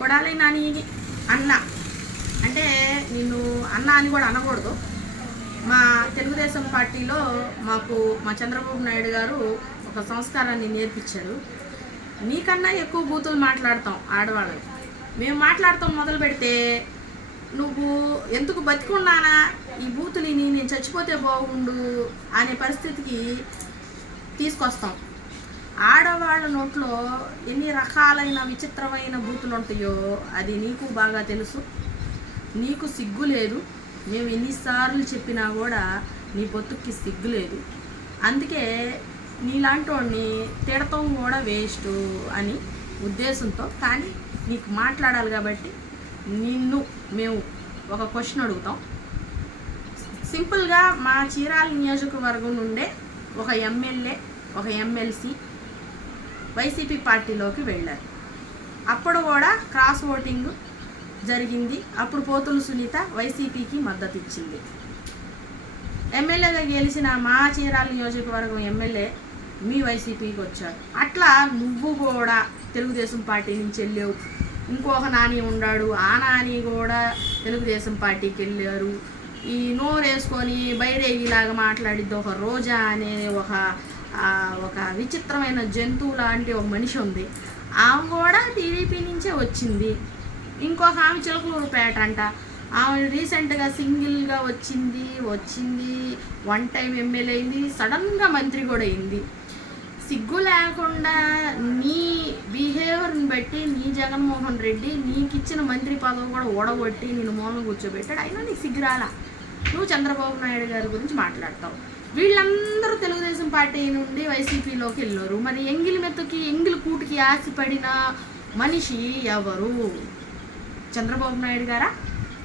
కొడాలి నాని అన్న అంటే నిన్ను అన్న అని కూడా అనకూడదు. మా తెలుగుదేశం పార్టీలో మాకు మా చంద్రబాబు నాయుడు గారు ఒక సంస్కారాన్ని నేర్పించారు. నీకన్నా ఎక్కువ బూతులు మాట్లాడతాం ఆడవాళ్ళు. మేము మాట్లాడతాం మొదలు పెడితే నువ్వు ఎందుకు బతికున్నానా, ఈ బూతుని నేను చచ్చిపోతే బాగుండు అనే పరిస్థితికి తీసుకొస్తాం. ఆడవాళ్ళ నోట్లో ఎన్ని రకాలైన విచిత్రమైన బూతులు ఉంటాయో అది నీకు బాగా తెలుసు. నీకు సిగ్గు లేదు. మేము ఎన్నిసార్లు చెప్పినా కూడా నీ బొత్తుకి సిగ్గు లేదు. అందుకే నీలాంటి వాడిని తిడతాం కూడా వేస్ట్ అని ఉద్దేశంతో. కానీ నీకు మాట్లాడాలి కాబట్టి నిన్ను మేము ఒక క్వశ్చన్ అడుగుతాం. సింపుల్గా మా చీరాల నియోజకవర్గం నుండే ఒక ఎమ్మెల్యే ఒక ఎమ్మెల్సీ వైసీపీ పార్టీలోకి వెళ్ళారు. అప్పుడు కూడా క్రాస్ ఓటింగ్ జరిగింది. అప్పుడు పోతుల సునీత వైసీపీకి మద్దతు ఇచ్చింది. ఎమ్మెల్యేగా గెలిచిన మా చీరాల నియోజకవర్గం ఎమ్మెల్యే మీ వైసీపీకి వచ్చాడు. అట్లా నువ్వు కూడా తెలుగుదేశం పార్టీ నుంచి వెళ్ళావు. ఇంకొక నాని ఉన్నాడు, ఆ నాని కూడా తెలుగుదేశం పార్టీకి వెళ్ళారు. ఈ నోరు వేసుకొని బైరేగిలాగా మాట్లాడిద్ది ఒక రోజా అనే ఒక విచిత్రమైన జంతువు లాంటి ఒక మనిషి ఉంది. ఆమె కూడా టీడీపీ నుంచే వచ్చింది. ఇంకొక ఆమె చిలకలూరుపేట అంట, ఆమె రీసెంట్గా సింగిల్గా వచ్చింది. 1 టైం ఎమ్మెల్యే అయింది, సడన్గా మంత్రి కూడా అయింది. సిగ్గు లేకుండా నీ బిహేవియర్ని బట్టి నీ జగన్మోహన్ రెడ్డి నీకు ఇచ్చిన మంత్రి పదవి కూడా ఓడగొట్టి నేను మూలం కూర్చోబెట్టాడు. అయినా నీకు సిగ్గురాలా? నువ్వు చంద్రబాబు నాయుడు గారి గురించి మాట్లాడతావు. వీళ్ళందరూ తెలుగుదేశం పార్టీ నుండి వైసీపీలోకి వెళ్ళారు. మరి ఎంగిలి కూటికి ఆశపడిన మనిషి ఎవరు? చంద్రబాబు నాయుడు గారా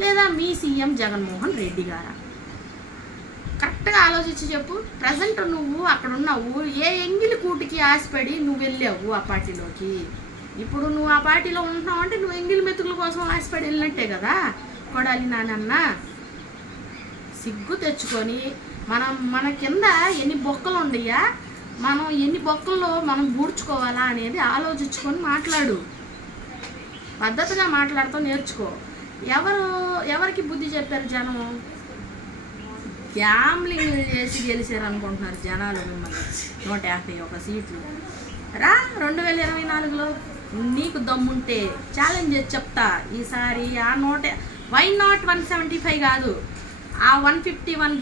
లేదా మీ సీఎం జగన్మోహన్ రెడ్డి గారా? కరెక్ట్గా ఆలోచించి చెప్పు. ప్రజెంట్ నువ్వు అక్కడ ఉన్నావు, ఏ ఎంగిలి కూటికి ఆశపడి నువ్వు వెళ్ళావు ఆ పార్టీలోకి? ఇప్పుడు నువ్వు ఆ పార్టీలో ఉంటున్నావు అంటే నువ్వు ఎంగిలి మెతుకుల కోసం ఆశపడి వెళ్ళినట్టే కదా. కొడాలి నానన్న సిగ్గు తెచ్చుకొని మన కింద ఎన్ని బొక్కలు ఉండయా, మనం ఎన్ని బొక్కల్లో మనం బూడ్చుకోవాలా అనేది ఆలోచించుకొని మాట్లాడు. పద్ధతిగా మాట్లాడుతూ నేర్చుకో. ఎవరికి బుద్ధి చెప్పారు జనం? గ్యామ్లింగ్ చేసి గెలిచారు అనుకుంటున్నారు జనాలు మిమ్మల్ని. 151 సీట్లు రా 2024లో. నీకు దమ్ముంటే ఛాలెంజ్ చేసి చెప్తా ఈసారి. ఆ వై నాట్ 175 కాదు, ఆ 151